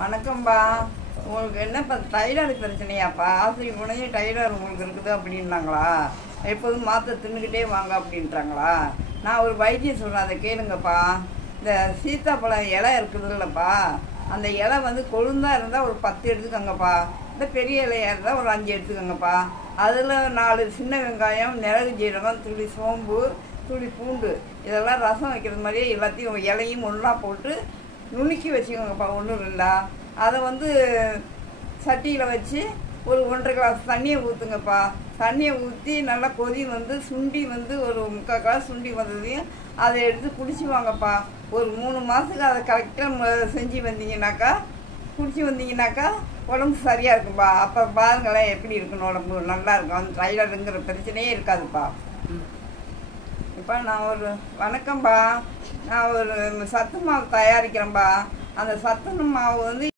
வணக்கம்பா. உங்களுக்கு என்னப்பா டைராய்டு பிரச்சனையாப்பா? ஆஸ்பத்திரி போனே டைராய்டு உங்களுக்கு இருக்குது அப்படின்னாங்களா? எப்போதும் மாத்திரை தின்னுக்கிட்டே வாங்க அப்படின்றாங்களா? நான் ஒரு வைத்தியம் சொல்கிறேன், அதை கேளுங்கப்பா. இந்த சீத்தாப்பழம் இலை இருக்குது இல்லைப்பா, அந்த இலை வந்து கொழுந்தாக இருந்தால் ஒரு 10 எடுத்துக்கோங்கப்பா. இந்த பெரிய இலையாக இருந்தால் ஒரு 5 எடுத்துக்கோங்கப்பா. அதில் 4 சின்ன வெங்காயம், மிளகு ஜீரகம், துளி சோம்பு, துளி பூண்டு, இதெல்லாம் ரசம் வைக்கிறது மாதிரியே எல்லாத்தையும் இலையும் ஒன்றா போட்டு நுணுக்கி வச்சுக்கோங்கப்பா. ஒன்றும் இல்லைண்டா, அதை வந்து சட்டியில் வச்சு ஒரு 1½ கிளாஸ் தண்ணியை ஊற்றுங்கப்பா. தண்ணியை ஊற்றி நல்லா கொதி வந்து சுண்டி வந்து ஒரு 3/4 கிளாஸ் சுண்டி வந்ததையும் அதை எடுத்து குடிச்சு வாங்கப்பா. ஒரு 3 மாதத்துக்கு அதை கரெக்டாக செஞ்சு வந்தீங்கன்னாக்கா, குடிச்சு வந்தீங்கன்னாக்கா உடம்பு சரியாக இருக்குப்பா. அப்போ பாருங்களேன் எப்படி இருக்குன்னு, உடம்பு நல்லா இருக்கும். அந்த தைராய்டுங்கிற பிரச்சனையே இருக்காதுப்பா. இப்போ வணக்கம்பா, நான் ஒரு சத்து மாவு தயாரிக்கிறேன்பா. அந்த சத்து மாவு வந்து